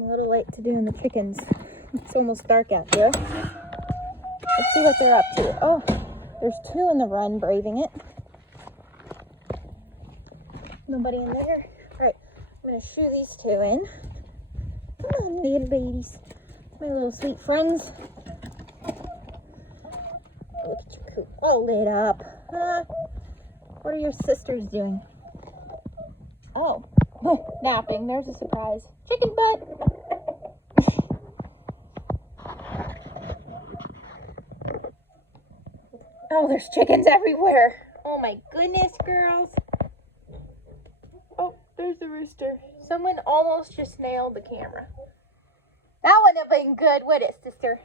I'm a little late to doing the chickens. It's almost dark out here. Let's see what they're up to. Oh, there's two in the run braving it. Nobody in there. All right, I'm gonna shoo these two in. Come on, little babies. My little sweet friends. Look at your coop all lit up. What are your sisters doing? Oh, napping. There's a surprise. Chicken butt. Oh, there's chickens everywhere. Oh my goodness, girls. Oh, there's the rooster. Someone almost just nailed the camera. That wouldn't have been good, would it, sister?